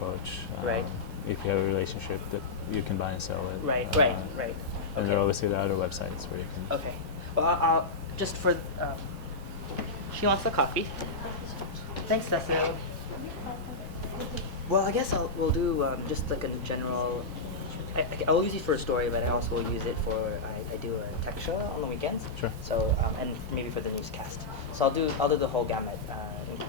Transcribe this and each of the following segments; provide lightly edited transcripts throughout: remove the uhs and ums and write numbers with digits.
approach. Right. If you have a relationship that you can buy and sell it. Right. And there are obviously the other websites where you can. Okay. Well, I'll just for. She wants the coffee. Thanks, Cecil. Well, I guess we'll do just like a general. I'll use it for a story, but I also will use it for I do a tech show on the weekends. Sure. So and maybe for the newscast. So I'll do the whole gamut,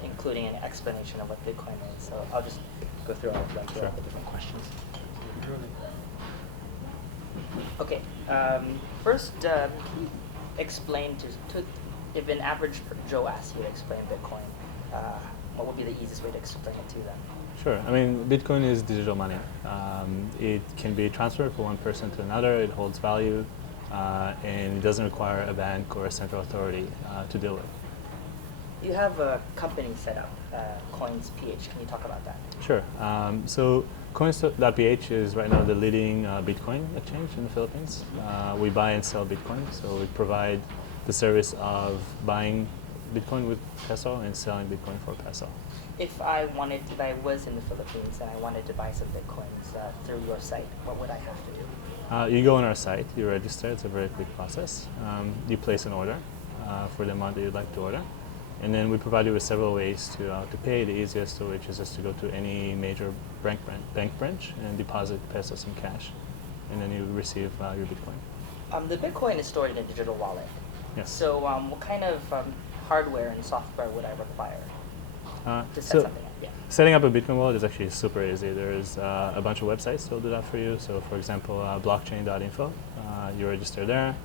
including an explanation of what Bitcoin is. So I'll just go through all of the different questions. Okay. First, explain to if an average Joe asks you to explain Bitcoin, what would be the easiest way to explain it to them? Sure. I mean, Bitcoin is digital money. It can be transferred from one person to another. It holds value, and it doesn't require a bank or a central authority to deal with. You have a company set up, Coins.ph. Can you talk about that? Sure. So Coins.ph is right now the leading Bitcoin exchange in the Philippines. We buy and sell Bitcoin, so we provide the service of buying Bitcoin with peso and selling Bitcoin for peso. If I was in the Philippines and I wanted to buy some Bitcoins through your site, what would I have to do? You go on our site, you register. It's a very quick process. You place an order for the amount that you'd like to order. And then we provide you with several ways to pay. The easiest of which is just to go to any major bank branch and deposit pesos in cash. And then you receive your Bitcoin. The Bitcoin is stored in a digital wallet. Yes. So what kind of hardware and software would I require to set so something up? Yeah. Setting up a Bitcoin wallet is actually super easy. There's a bunch of websites that will do that for you. So for example, blockchain.info, you register there.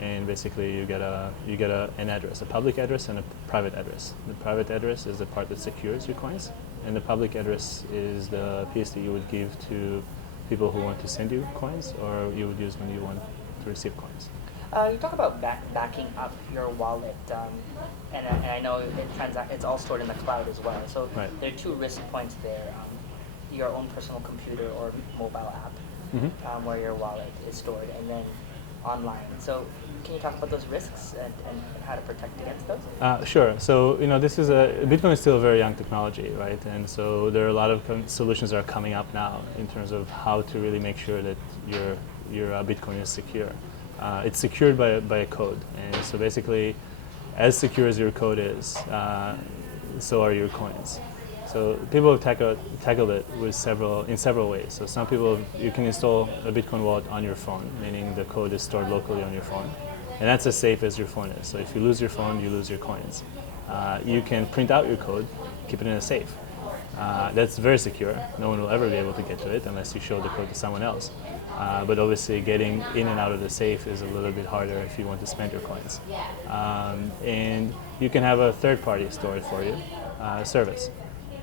And basically, you get an address, a public address and a private address. The private address is the part that secures your coins, and the public address is the piece that you would give to people who want to send you coins, or you would use when you want to receive coins. You talk about backing up your wallet, and I know it's all stored in the cloud as well. So Right. there are two risk points there: your own personal computer or mobile app, where your wallet is stored, and then online. So can you talk about those risks and how to protect against those? Sure. So Bitcoin is still a very young technology, right? And so there are a lot of solutions that are coming up now in terms of how to really make sure that your Bitcoin is secure. It's secured by a code, and so basically, as secure as your code is, so are your coins. So people have tackled it in several ways. So some people, you can install a Bitcoin wallet on your phone, meaning the code is stored locally on your phone. And that's as safe as your phone is. So if you lose your phone, you lose your coins. You can print out your code, keep it in a safe. That's very secure. No one will ever be able to get to it unless you show the code to someone else. But obviously getting in and out of the safe is a little bit harder if you want to spend your coins. And you can have a third party store it for you, service.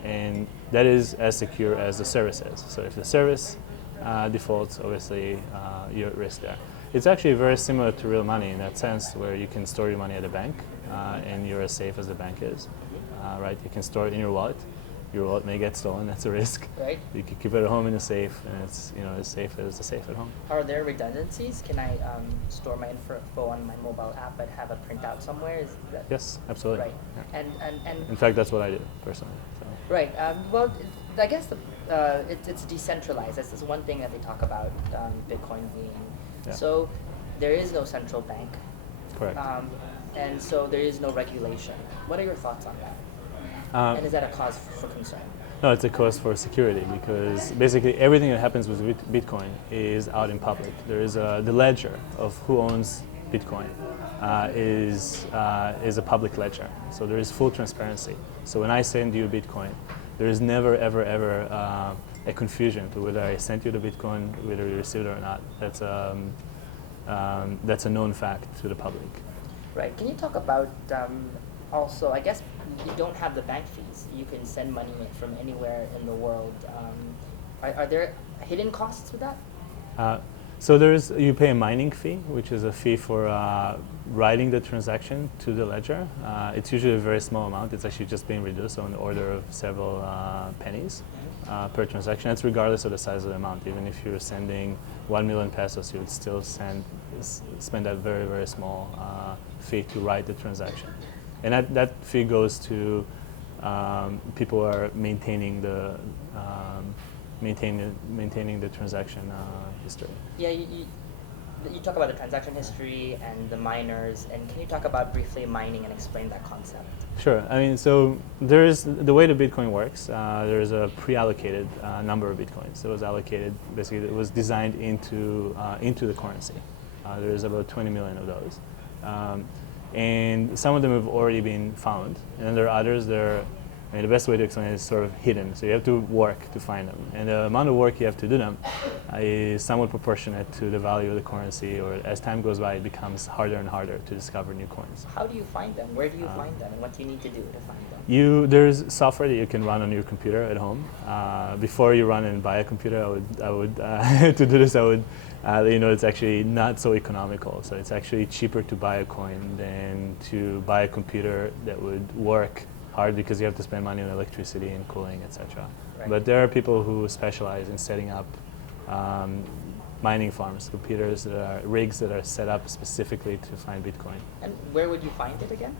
And that is as secure as the service is. So if the service defaults, obviously you're at risk there. It's actually very similar to real money in that sense, where you can store your money at a bank and you're as safe as the bank is. Right? You can store it in your wallet. Your wallet may get stolen. That's a risk. Right. You can keep it at home in a safe, and it's as safe as the safe at home. Are there redundancies? Can I store my info on my mobile app but have a printout somewhere? Is that Yes, absolutely. right? Yeah. And In fact, that's what I do personally. So. right. Well, I guess it's decentralized. That's just one thing that they talk about Bitcoin being. Yeah. So there is no central bank. Correct. And so there is no regulation. What are your thoughts on that? And is that a cause for concern? No, it's a cause for security, because basically everything that happens with Bitcoin is out in public. There is the ledger of who owns Bitcoin is a public ledger. So there is full transparency. So when I send you Bitcoin, there is never, ever, ever a confusion to whether I sent you the Bitcoin, whether you received it or not. That's a known fact to the public. Right. Can you talk about also, I guess you don't have the bank fees. You can send money from anywhere in the world. Are there hidden costs with that? So you pay a mining fee, which is a fee for writing the transaction to the ledger. It's usually a very small amount. It's actually just being reduced on the order of several pennies per transaction. That's regardless of the size of the amount. Even if you're sending 1 million pesos, you would still spend that very, very small fee to write the transaction. And that fee goes to people who are maintaining maintaining the transaction history. Yeah, you talk about the transaction history and the miners, and can you talk about briefly mining and explain that concept? Sure. I mean, so there is the way the Bitcoin works. There is a pre-allocated number of Bitcoins that was allocated. Basically, it was designed into the currency. There is about 20 million of those, and some of them have already been found, and then there are others that are. I mean, the best way to explain it is sort of hidden. So you have to work to find them, and the amount of work you have to do them is somewhat proportionate to the value of the currency. Or as time goes by, it becomes harder and harder to discover new coins. How do you find them? Where do you find them, and what do you need to do to find them? There's software that you can run on your computer at home. Before you run and buy a computer, I would to do this, I would let you know it's actually not so economical. So it's actually cheaper to buy a coin than to buy a computer that would work hard because you have to spend money on electricity and cooling, etc. Right. But there are people who specialize in setting up mining farms, computers that are rigs that are set up specifically to find Bitcoin. And where would you find it again?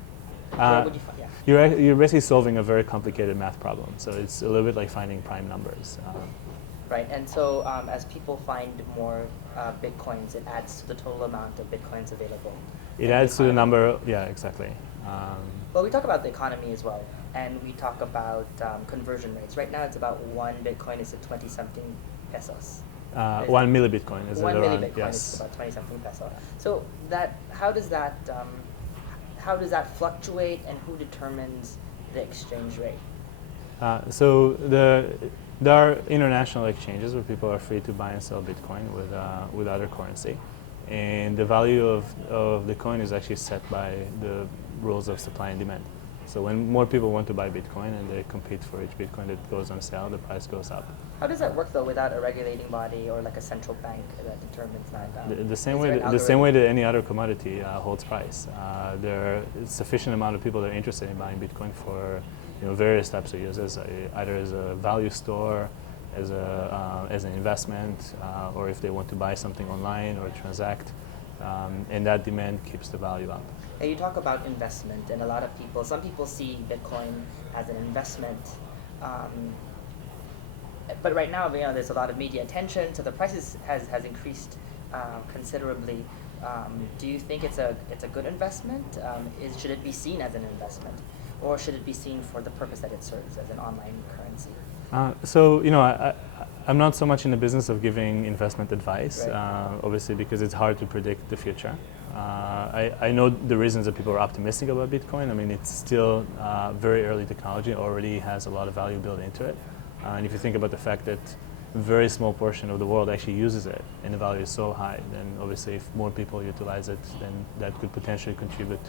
Where would you find? Yeah. You're basically solving a very complicated math problem. So it's a little bit like finding prime numbers. Right, and so as people find more Bitcoins, it adds to the total amount of Bitcoins available. It adds to the number, yeah, exactly. Well, we talk about the economy as well, and we talk about conversion rates. Right now, it's about 1 Bitcoin is at 20-something pesos. 1 millibitcoin is 1 around, millibitcoin yes. is about 20-something peso. So how does that fluctuate, and who determines the exchange rate? So there are international exchanges where people are free to buy and sell Bitcoin with other currency, and the value of the coin is actually set by the rules of supply and demand. So when more people want to buy Bitcoin and they compete for each Bitcoin that goes on sale, the price goes up. How does that work though, without a regulating body or like a central bank that determines that? The same way that any other commodity holds price. There are a sufficient amount of people that are interested in buying Bitcoin for various types of uses, either as a value store, as an investment, or if they want to buy something online or transact, and that demand keeps the value up. You talk about investment, and some people see Bitcoin as an investment, but right now, there's a lot of media attention, so the price has increased considerably. Do you think it's a good investment? Should it be seen as an investment, or should it be seen for the purpose that it serves as an online currency? I'm not so much in the business of giving investment advice, Right. Obviously because it's hard to predict the future. I know the reasons that people are optimistic about Bitcoin. I mean, it's still very early technology, already has a lot of value built into it. And if you think about the fact that a very small portion of the world actually uses it and the value is so high, then obviously if more people utilize it, then that could potentially contribute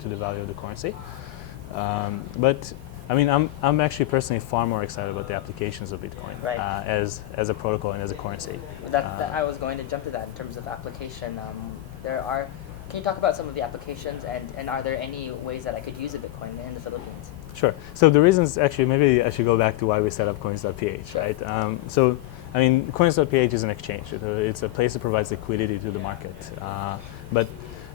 to the value of the currency. But I mean, I'm actually personally far more excited about the applications of Bitcoin, Right. As a protocol and as a currency. I was going to jump to that in terms of application. Can you talk about some of the applications, and are there any ways that I could use a Bitcoin in the Philippines? Sure. So the reasons, actually, maybe I should go back to why we set up Coins.ph, Sure. right? So, I mean, Coins.ph is an exchange. It's a place that provides liquidity to the market. But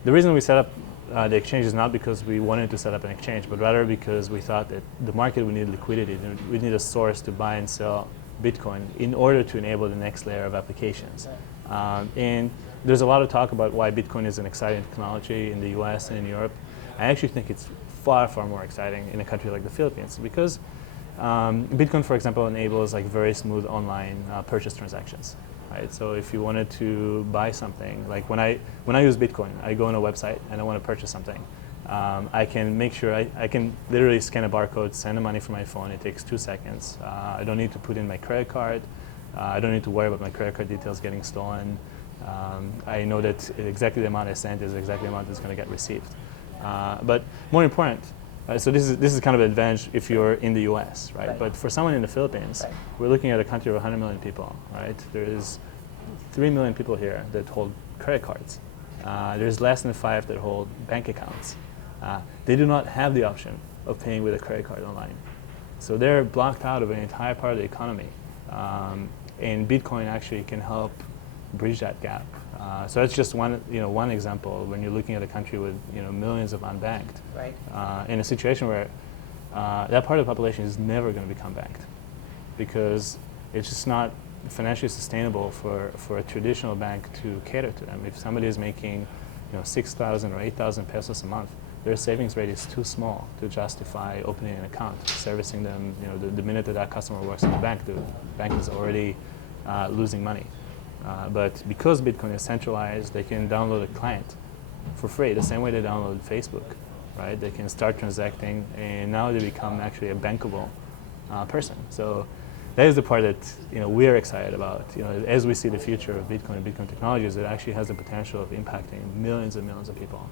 the reason we set up the exchange is not because we wanted to set up an exchange, but rather because we thought that the market would need liquidity. We need a source to buy and sell Bitcoin in order to enable the next layer of applications. Right. And there's a lot of talk about why Bitcoin is an exciting technology in the US and in Europe. I actually think it's far, far more exciting in a country like the Philippines because Bitcoin, for example, enables like very smooth online purchase transactions. Right? So if you wanted to buy something, like when I use Bitcoin, I go on a website and I want to purchase something. I can make sure I can literally scan a barcode, send the money from my phone. It takes 2 seconds. I don't need to put in my credit card. I don't need to worry about my credit card details getting stolen. I know that exactly the amount I sent is exactly the amount that's going to get received. But more important, so this is kind of an advantage if you're in the US, right? Right. But for someone in the Philippines, Right. we're looking at a country of 100 million people, right? There's 3 million people here that hold credit cards. There's less than 5 that hold bank accounts. They do not have the option of paying with a credit card online. So they're blocked out of an entire part of the economy. And Bitcoin actually can help bridge that gap. So that's just one example when you're looking at a country with millions of unbanked, Right. in a situation where that part of the population is never going to become banked, because it's just not financially sustainable for a traditional bank to cater to them. If somebody is making 6,000 or 8,000 pesos a month, their savings rate is too small to justify opening an account, servicing them. The minute that customer works in the bank is already losing money. But because Bitcoin is centralized, they can download a client for free, the same way they download Facebook, right? They can start transacting, and now they become actually a bankable person. So that is the part that we're excited about. As we see the future of Bitcoin and Bitcoin technologies, it actually has the potential of impacting millions and millions of people.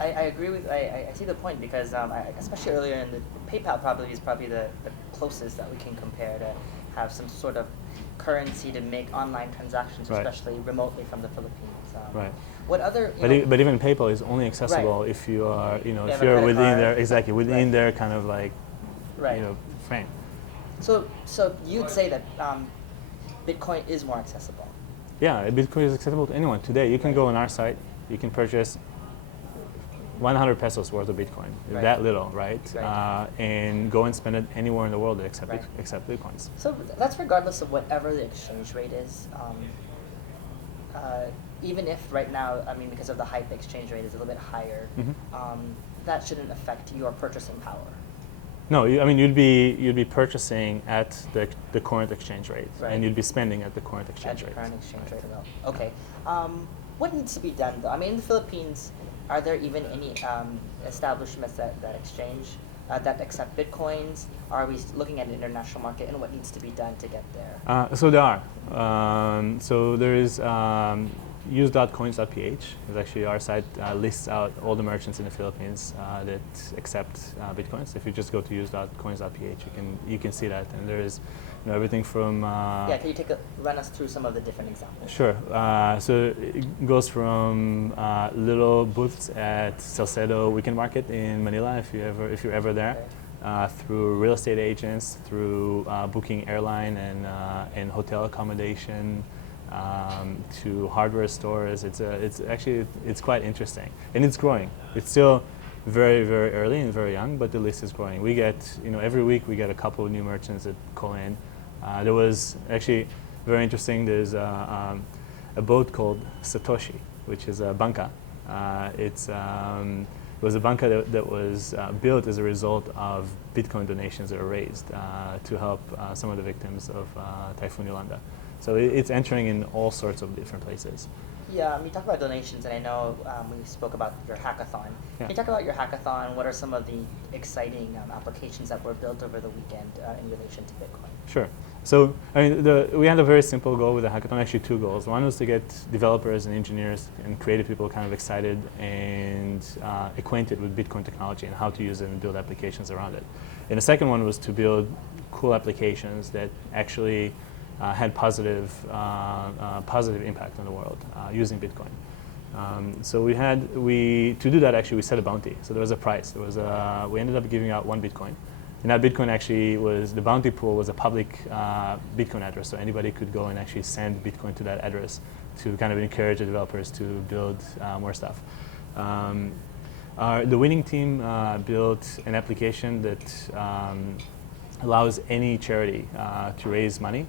I agree with. I see the point because especially earlier in the PayPal is probably the closest that we can compare to have some sort of currency to make online transactions, Right. especially remotely from the Philippines. Right. What other? But even PayPal is only accessible Right. if you are have if a you're credit within card. within Right. their kind of like Right. frame. So you'd say that Bitcoin is more accessible. Yeah, Bitcoin is accessible to anyone today. You can go on our site, you can purchase 100 pesos worth of Bitcoin, Right. that little, right? Right. And go and spend it anywhere in the world that Right. accept Bitcoins. So that's regardless of whatever the exchange rate is. Even if right now, because of the hype, exchange rate is a little bit higher, that shouldn't affect your purchasing power. No, you'd be purchasing at the current exchange rate, Right. and you'd be spending at the current At exchange the rate. current exchange rate. Okay. What needs to be done though? In the Philippines, are there even any establishments that exchange that accept Bitcoins? Are we looking at an international market, and what needs to be done to get there? So there are. So there is use.coins.ph is actually our site, lists out all the merchants in the Philippines that accept Bitcoins. If you just go to use.coins.ph, you can see that, and there is everything from Can you run us through some of the different examples? Sure. So it goes from little booths at Salcedo Weekend Market in Manila, if you're ever there, through real estate agents, through booking airline and hotel accommodation, to hardware stores. It's quite interesting, and it's growing. It's still very, very early and very young, but the list is growing. We get every week we get a couple of new merchants that call in. There was actually very interesting. There's a boat called Satoshi, which is a banca. It was a banca that was built as a result of Bitcoin donations that were raised to help some of the victims of Typhoon Yolanda. So it's entering in all sorts of different places. Yeah, you talk about donations, and I know we spoke about your hackathon. Yeah. Can you talk about your hackathon? What are some of the exciting applications that were built over the weekend in relation to Bitcoin? Sure. So we had a very simple goal with the hackathon, actually two goals. One was to get developers and engineers and creative people kind of excited and acquainted with Bitcoin technology and how to use it and build applications around it. And the second one was to build cool applications that actually had positive impact on the world using Bitcoin. So to do that, actually we set a bounty. So there was a price. We ended up giving out 1 Bitcoin. And that Bitcoin actually the bounty pool was a public Bitcoin address, so anybody could go and actually send Bitcoin to that address to kind of encourage the developers to build more stuff. The winning team built an application that allows any charity to raise money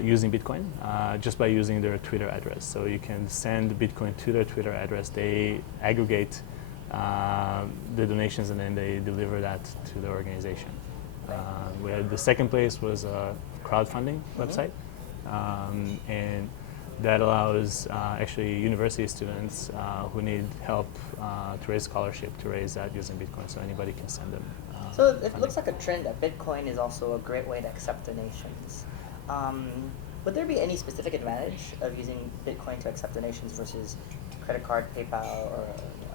using Bitcoin just by using their Twitter address. So you can send Bitcoin to their Twitter address. They aggregate the donations and then they deliver that to the organization. The second place was a crowdfunding website, and that allows actually university students who need help to raise scholarship to raise that using Bitcoin, so anybody can send them. So it looks like a trend that Bitcoin is also a great way to accept donations. Would there be any specific advantage of using Bitcoin to accept donations versus credit card, PayPal, or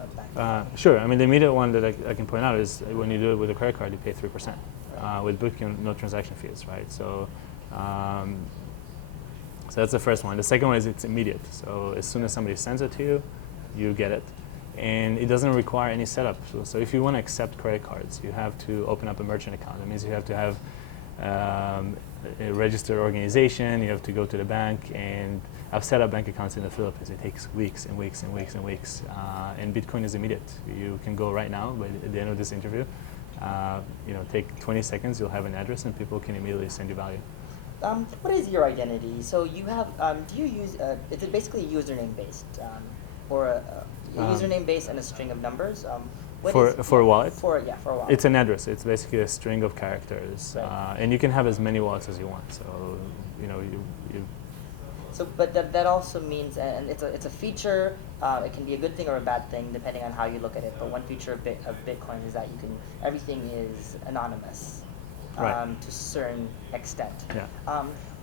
a bank? Sure. I mean, the immediate one that I can point out is when you do it with a credit card, you pay 3%. With Bitcoin, no transaction fees, right? So that's the first one. The second one is it's immediate. So as soon as somebody sends it to you, you get it. And it doesn't require any setup. So if you want to accept credit cards, you have to open up a merchant account. That means you have to have a registered organization. You have to go to the bank. And I've set up bank accounts in the Philippines. It takes weeks and weeks and weeks and weeks. And Bitcoin is immediate. You can go right now, by the end of this interview, Take 20 seconds, you'll have an address, and people can immediately send you value. What is your identity? So you have, do you use, is it basically username based, or a username based and a string of numbers? For a wallet? For a wallet. It's an address. It's basically a string of characters, Right. and you can have as many wallets as you want. So So, but that also means, and it's a feature. It can be a good thing or a bad thing depending on how you look at it. But one feature of Bitcoin is that everything is anonymous, Right. to a certain extent. Yeah.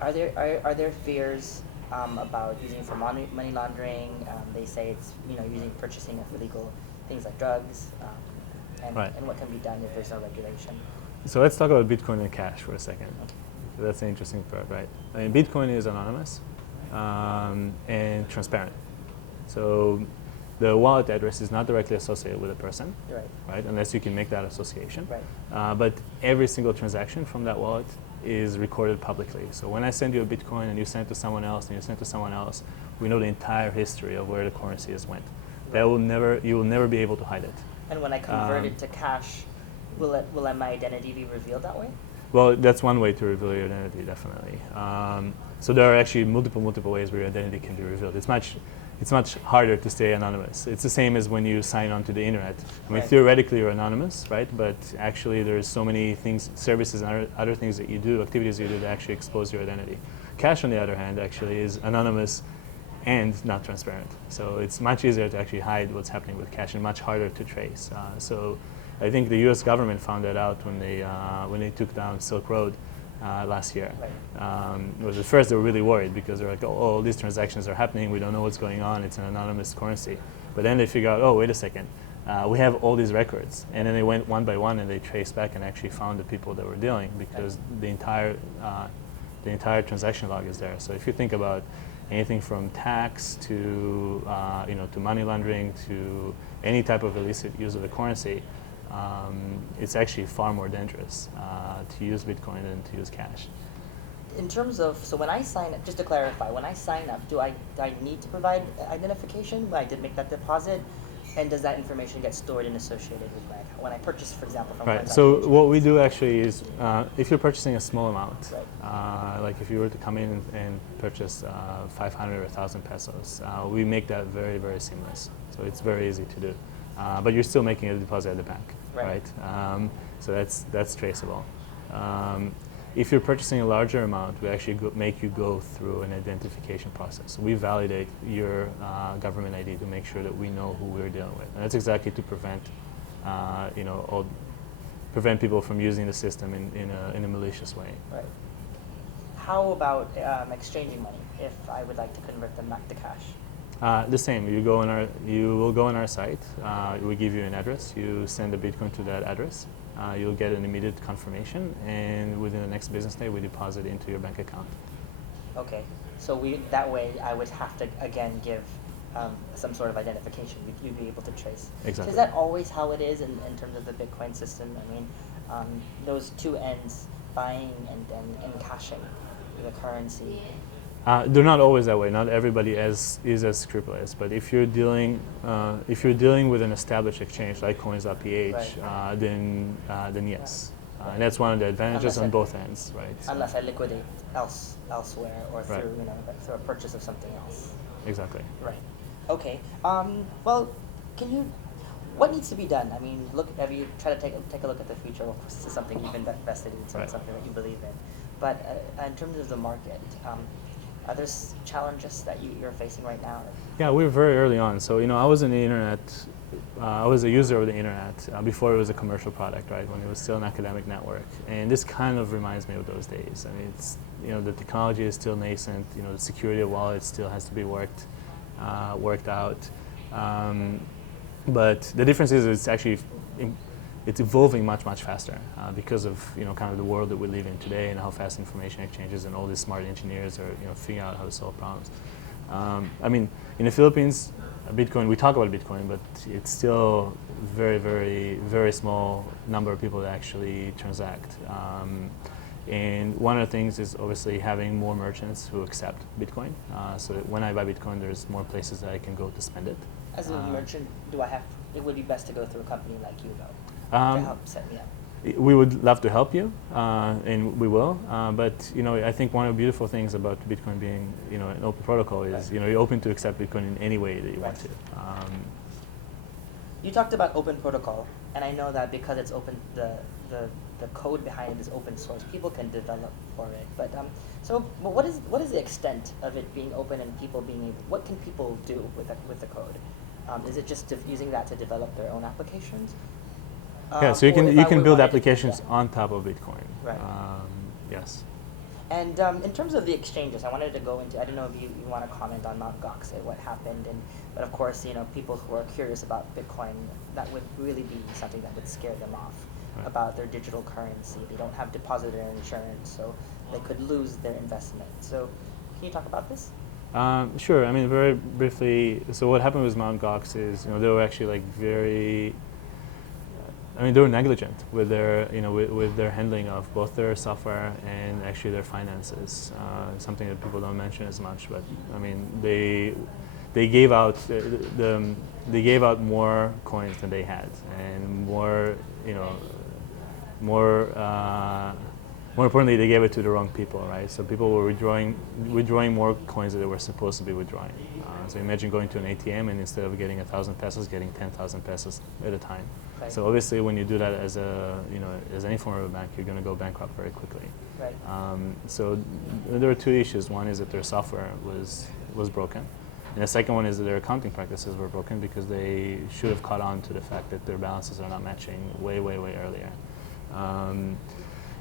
Are there fears about using it for money laundering? They say it's purchasing of illegal things like drugs, Right. and what can be done if there's no regulation. So let's talk about Bitcoin and cash for a second. That's the interesting part, right? I mean, Bitcoin is anonymous and transparent. So the wallet address is not directly associated with a person, right? Unless you can make that association. Right. But every single transaction from that wallet is recorded publicly. So when I send you a Bitcoin and you send it to someone else and you send it to someone else, we know the entire history of where the currency has went. Right. You will never be able to hide it. And when I convert it to cash, will my identity be revealed that way? Well, that's one way to reveal your identity, definitely. So there are actually multiple ways where your identity can be revealed. It's much harder to stay anonymous. It's the same as when you sign on to the internet. I mean, Right. theoretically you're anonymous, right? But actually there's so many things, services and other things that you do, activities you do that actually expose your identity. Cash, on the other hand, actually is anonymous and not transparent. So it's much easier to actually hide what's happening with cash and much harder to trace. So I think the U.S. government found that out when they took down Silk Road last year. Right. At first they were really worried because they're like, oh, all these transactions are happening, we don't know what's going on, it's an anonymous currency. But then they figure out, oh, wait a second, we have all these records. And then they went one by one and they traced back and actually found the people that were dealing, because the entire transaction log is there. So if you think about anything from tax to to money laundering to any type of illicit use of the currency, it's actually far more dangerous to use Bitcoin than to use cash. In terms of, so when I sign up, just to clarify, when I sign up, do I need to provide identification when I did make that deposit? And does that information get stored and associated with my account when I purchase, for example, from Right. Transaction So what we do actually is, if you're purchasing a small amount, Right. like if you were to come in and purchase 500 or 1,000 pesos, we make that very, very seamless. So it's very easy to do. But you're still making a deposit at the bank, Right. So that's traceable. If you're purchasing a larger amount, we actually make you go through an identification process. We validate your government ID to make sure that we know who we're dealing with. And that's exactly to prevent, prevent people from using the system in a malicious way. Right. How about exchanging money if I would like to convert them back to cash? The same. You will go on our site. We give you an address. You send the Bitcoin to that address. You'll get an immediate confirmation, and within the next business day, we deposit into your bank account. Okay. So that way I would have to again give some sort of identification. You'd be able to trace. Exactly. Is that always how it is in terms of the Bitcoin system? I mean, those two ends, buying and cashing the currency. They're not always that way. Not everybody is as scrupulous. But if you're dealing with an established exchange like Coins.ph, Right. Then yes, and that's one of the advantages on both ends, right? So Unless I liquidate elsewhere or Right. through a purchase of something else. exactly. Right. Okay. Well, what needs to be done? I mean, have you tried to take a look at the future? Of course, this is something you've invested in, so Right. it's something that you believe in. But in terms of the market, are there challenges that you're facing right now? Yeah, we're very early on. So I was in the internet. I was a user of the internet before it was a commercial product, right? When it was still an academic network, and this kind of reminds me of those days. I mean, it's the technology is still nascent. The security of wallets still has to be worked out. But the difference is it's actually it's evolving much faster because of kind of the world that we live in today and how fast information exchanges and all these smart engineers are figuring out how to solve problems. I mean, in the Philippines, Bitcoin, we talk about Bitcoin, but it's still very, very, very small number of people that actually transact. And one of the things is obviously having more merchants who accept Bitcoin. So that when I buy Bitcoin, there's more places that I can go to spend it. As a merchant, it would be best to go through a company like you, though, to help set me up? we would love to help you, and we will. But I think one of the beautiful things about Bitcoin being an open protocol is you're open to accept Bitcoin in any way that you want to. You talked about open protocol, and I know that because it's open, the code behind it is open source. People can develop for it. But but what is the extent of it being open and people being able? What can people do with the code? Is it just using that to develop their own applications? Yeah, so you can build applications on top of Bitcoin. Right. Yes. And in terms of the exchanges, I wanted to go into. I don't know if you want to comment on Mt. Gox and what happened, but of course, people who are curious about Bitcoin, that would really be something that would scare them off about their digital currency. They don't have depositor insurance, so they could lose their investment. So, can you talk about this? Sure. I mean, very briefly. So what happened with Mt. Gox is, they were actually very. They were negligent with their, with their handling of both their software and actually their finances. Something that people don't mention as much, but they gave out they gave out more coins than they had, and more importantly, they gave it to the wrong people, right? So people were withdrawing more coins than they were supposed to be withdrawing. So imagine going to an ATM and instead of getting 1,000 pesos, getting 10,000 pesos at a time. Right. So obviously, when you do that as as any form of a bank, you're going to go bankrupt very quickly. Right. So there are two issues. One is that their software was broken, and the second one is that their accounting practices were broken because they should have caught on to the fact that their balances are not matching way earlier.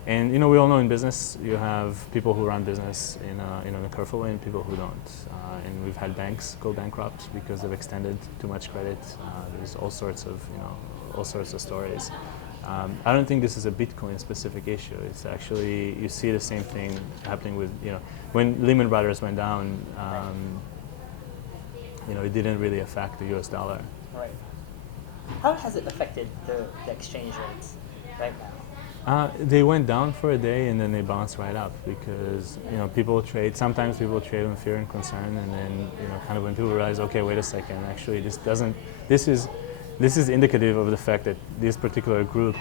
And we all know in business you have people who run business in a careful way and people who don't. And we've had banks go bankrupt because they've extended too much credit. There's all sorts of stories. I don't think this is a Bitcoin specific issue. It's actually, you see the same thing happening with when Lehman Brothers went down. It didn't really affect the U.S. dollar. Right. How has it affected the exchange rates right now? They went down for a day and then they bounced right up because people trade. Sometimes people trade on fear and concern, and then kind of when people realize, okay, wait a second, actually this is indicative of the fact that this particular group,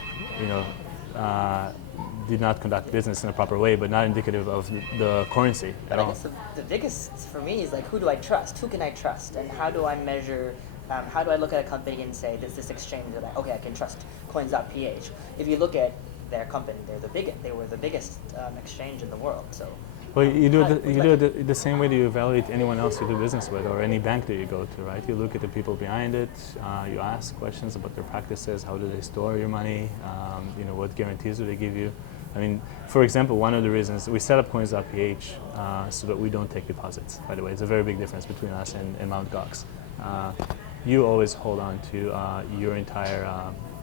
did not conduct business in a proper way, but not indicative of the currency at all. I guess the biggest for me is who do I trust? Who can I trust? And how do I measure? How do I look at a company and say this exchange that I can trust Coins.ph? If you look at their company, they were the biggest exchange in the world. So. Well, you do it the same way that you evaluate anyone else you do business with, or any bank that you go to, right? You look at the people behind it. You ask questions about their practices. How do they store your money? What guarantees do they give you? For example, one of the reasons we set up Coins.ph so that we don't take deposits. By the way, it's a very big difference between us and Mt. Gox. You always hold on to your entire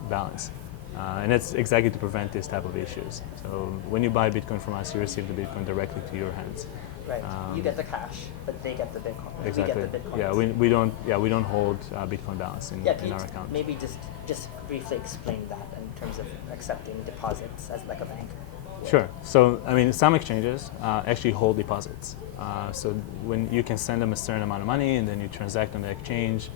balance. And that's exactly to prevent this type of issues. So when you buy Bitcoin from us, you receive the Bitcoin directly to your hands. Right. You get the cash, but they get the Bitcoin. Exactly. We get the Bitcoin. Yeah, we don't hold Bitcoin balance in our account. Maybe just briefly explain that in terms of accepting deposits as like a bank. Sure. So some exchanges actually hold deposits. So when you can send them a certain amount of money, and then you transact on the exchange,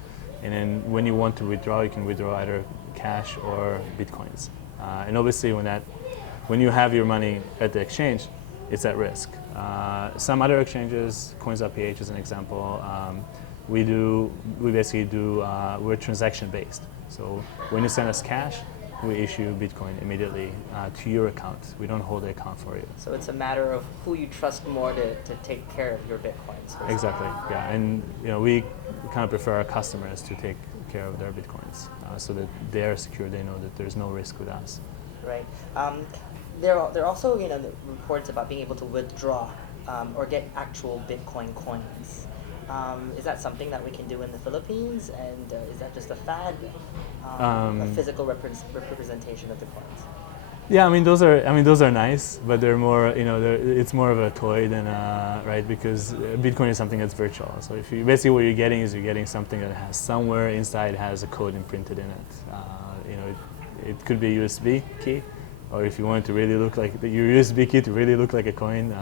and then when you want to withdraw, you can withdraw either cash or Bitcoins. And obviously, when you have your money at the exchange, it's at risk. Some other exchanges, Coins.ph is an example. We're transaction based. So when you send us cash, we issue Bitcoin immediately to your account. We don't hold the account for you. So it's a matter of who you trust more to take care of your Bitcoins. Exactly. Yeah, and we kind of prefer our customers to take care of their Bitcoins so that they are secure. They know that there's no risk with us. Right. There are also the reports about being able to withdraw or get actual Bitcoin coins. Is that something that we can do in the Philippines, and is that just a fad, a physical representation of the coins? Yeah, those are nice, but they're more, it's more of a toy than right, because Bitcoin is something that's virtual. So if you basically what you're getting something that has somewhere inside has a code imprinted in it. It could be a USB key, or if you want it to really look like your USB key to really look like a coin.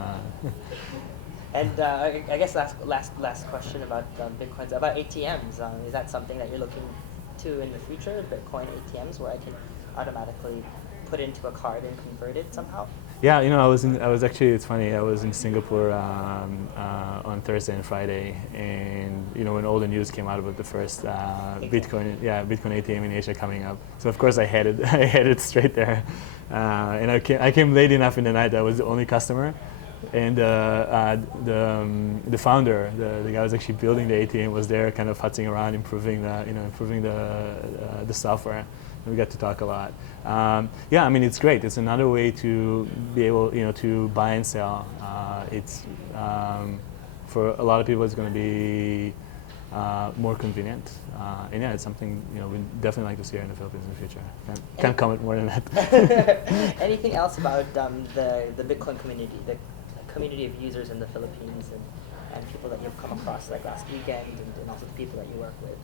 And I guess last question about Bitcoins, about ATMs. Is that something that you're looking to in the future, Bitcoin ATMs, where I can automatically put into a card and convert it somehow? Yeah, I was actually, it's funny, I was in Singapore on Thursday and Friday, and when all the news came out about the first Bitcoin ATM in Asia coming up. So of course I headed straight there, and I came late enough in the night. I was the only customer, and the founder, the guy who was actually building the ATM, was there, kind of futzing around, improving the software. We got to talk a lot. Yeah, I mean, it's great. It's another way to be able, to buy and sell. It's for a lot of people, it's going to be more convenient. And yeah, it's something we definitely like to see here in the Philippines in the future. Can't comment more than that. Anything else about the Bitcoin community, the community of users in the Philippines, and people that you've come across like last weekend, and also the people that you work with?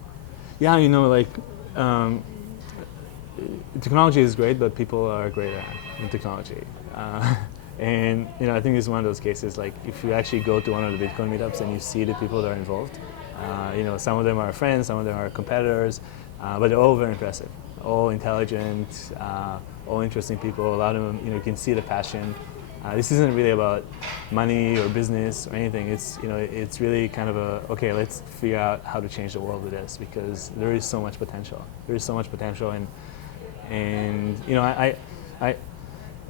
Yeah, technology is great, but people are greater than technology. And I think it's one of those cases, like if you actually go to one of the Bitcoin meetups and you see the people that are involved, some of them are friends, some of them are competitors, but they're all very impressive, all intelligent, all interesting people. A lot of them, you can see the passion. This isn't really about money or business or anything. It's really kind of okay, let's figure out how to change the world with this, because there is so much potential. There is so much potential, and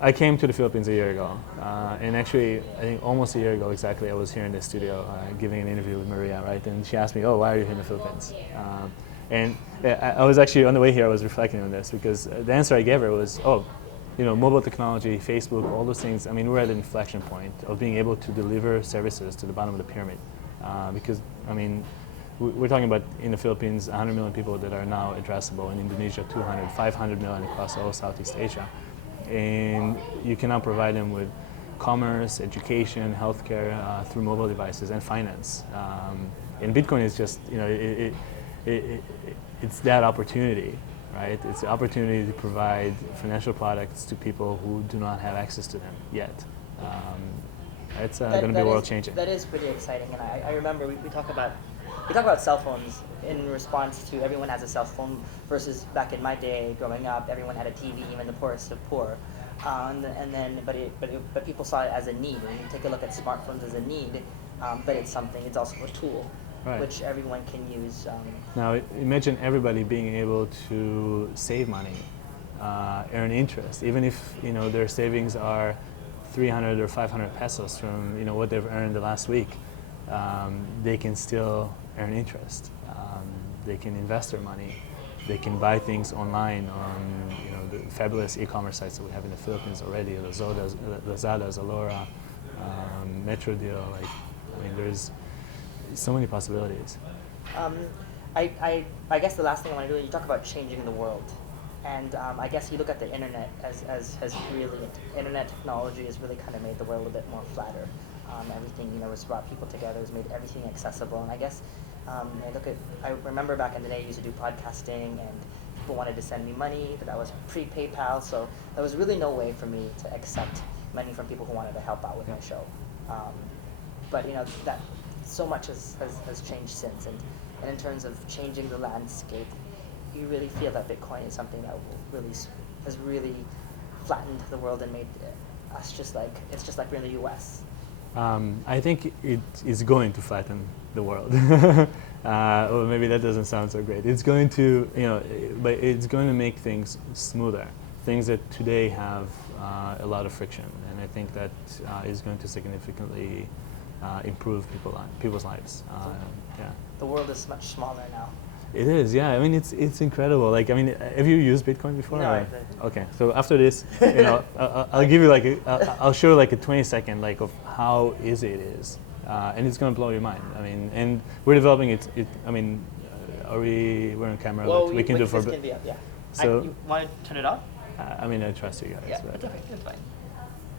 I came to the Philippines a year ago, and actually I think almost a year ago exactly, I was here in the studio giving an interview with Maria, right? And she asked me, "Oh, why are you here in the Philippines?" And I was actually on the way here, I was reflecting on this, because the answer I gave her was, mobile technology, Facebook, all those things. I mean, we're at an inflection point of being able to deliver services to the bottom of the pyramid, because we're talking about, in the Philippines, 100 million people that are now addressable. In Indonesia, 200, 500 million across all Southeast Asia. And you can now provide them with commerce, education, healthcare through mobile devices, and finance. And Bitcoin is just, it's that opportunity, right? It's the opportunity to provide financial products to people who do not have access to them yet. It's going to be world changing. That is pretty exciting, and I remember we talk about cell phones in response to everyone has a cell phone, versus back in my day growing up, everyone had a TV, even the poorest of poor. But people saw it as a need. And you take a look at smartphones as a need, but it's also a tool, right, which everyone can use. Now imagine everybody being able to save money, earn interest, even if their savings are 300 or 500 pesos from what they've earned the last week. They can still earn interest. They can invest their money. They can buy things online on the fabulous e-commerce sites that we have in the Philippines already: Lazada, Zalora, MetroDeal. There's so many possibilities. I guess the last thing I want to do is you talk about changing the world, and I guess you look at the internet as really, internet technology has really kind of made the world a bit more flatter. Everything has brought people together, has made everything accessible, and I guess I remember back in the day I used to do podcasting, and people wanted to send me money, but that was pre-PayPal, so there was really no way for me to accept money from people who wanted to help out with my show. But that so much has changed since, and in terms of changing the landscape, you really feel that Bitcoin is something that has really flattened the world and made us just like we're in the U.S. I think it is going to flatten the world. Or maybe that doesn't sound so great. It's going to, but it's going to make things smoother. Things that today have a lot of friction, and I think that is going to significantly improve people's lives. Yeah. The world is much smaller now. It is, yeah. I mean, it's incredible. Have you used Bitcoin before? No, I didn't. Okay, so after this, I'll give you I'll show a 20-second of how easy it is, and it's gonna blow your mind. I mean, and we're developing it. We're on camera. Well, we can do it for. This can be up, yeah. So you want to turn it off? I trust you guys. Yeah, but- it's okay. It's fine.